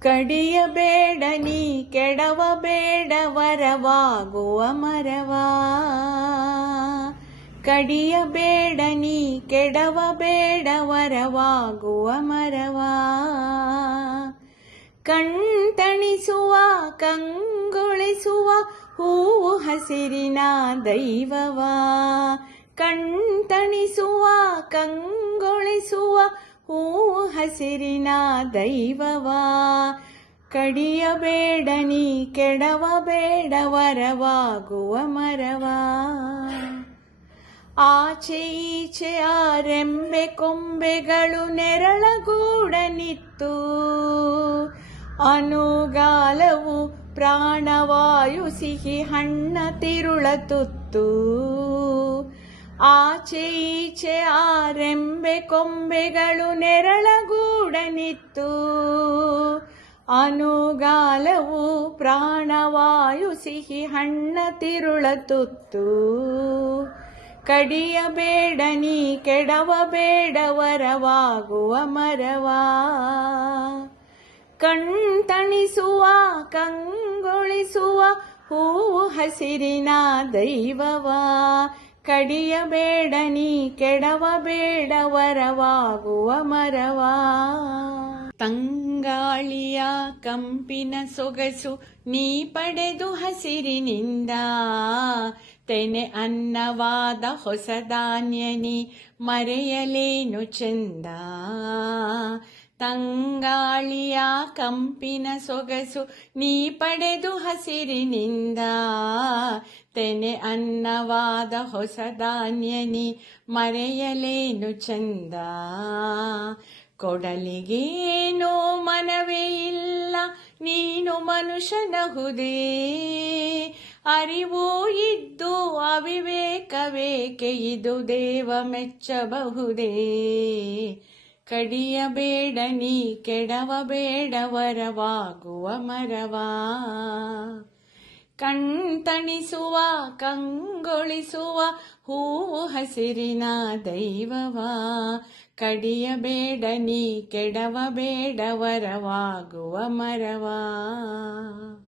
ಕಡಿಯಬೇಡ ನೀ ಕೆಡವಬೇಡ ವರವಾಗುವ ಮರವಾ. ಕಡಿಯಬೇಡ ನೀ ಕೆಡವಬೇಡ ವರವಾಗುವ ಮರವಾ. ಕಣ್ತಣಿಸುವ ಕಂಗೊಳಿಸುವ ಹೂವು ಹಸಿರಿನ ದೈವವಾ. ಕಣ್ತಣಿಸುವ ಕಂಗೊಳಿಸುವ ಹೂವು ಹಸಿರಿನ ದೈವವಾ. ಕಡಿಯಬೇಡ ನೀ ಕೆಡವಬೇಡ ವರವಾಗುವ ಮರವಾ. ಆಚೆ ಈಚೆ ಆರೆಂಬೆ ಕೊಂಬೆಗಳು ನೆರಳಗೂಡನಿತ್ತು. ಅನುಗಾಲವು ಪ್ರಾಣವಾಯು ಸಿಹಿ ಹಣ್ಣ ತಿರುಳ ತುತ್ತು. ಆಚೆ ಈಚೆ ಆರೆಂಬೆ ಕೊಂಬೆಗಳು ನೆರಳಗೂಡನಿತ್ತು. ಅನುಗಾಲವು ಪ್ರಾಣವಾಯು ಸಿಹಿ ಹಣ್ಣ ತಿರುಳ ತುತ್ತು. ಕಡಿಯಬೇಡ ನೀ ಕೆಡವಬೇಡ ವರವಾಗುವ ಮರವಾ. ಕಣ್ತಣಿಸುವ ಕಂಗೊಳಿಸುವ ಹೂವು ಹಸಿರಿನ ದೈವವಾ. ಕಡಿಯಬೇಡ ನೀ ಕೆಡವಬೇಡ ವರವಾಗುವ ಮರವಾ. ತಂಗಾಳಿಯ ಕಂಪಿನ ಸೊಗಸು ನೀ ಪಡೆದು ಹಸಿರಿನಿಂದ. ತೆನೆ ಅನ್ನವಾದ ಹೊಸ ಧಾನ್ಯ ನೀ ಮರೆಯಲೇನು ಚಂದ. ತಂಗಾಳಿಯ ಕಂಪಿನ ಸೊಗಸು ನೀ ಪಡೆದು ಹಸಿರಿನಿಂದ. ತೆನೆ ಅನ್ನವಾದ ಹೊಸ ಧಾನ್ಯ ನೀ ಮರೆಯಲೇನು ಚಂದ. ಕೊಡಲಿಗೇನೋ ಮನವೇ ಇಲ್ಲ ನೀನು ಮನುಷ್ಯನಹುದೇ. ಅರಿವು ಇದ್ದು ಅವಿವೇಕವೇಕೆ ಇದು ದೇವ ಮೆಚ್ಚಬಹುದೇ. ಕಡಿಯಬೇಡ ನೀ ಕೆಡವಬೇಡ ವರವಾಗುವ ಮರವಾ. ಕಣ್ತಣಿಸುವ ಕಂಗೊಳಿಸುವ ಹೂವು ಹಸಿರಿನ ದೈವವಾ. ಕಡಿಯಬೇಡ ನೀ ಕೆಡವಬೇಡ ವರವಾಗುವ ಮರವಾ.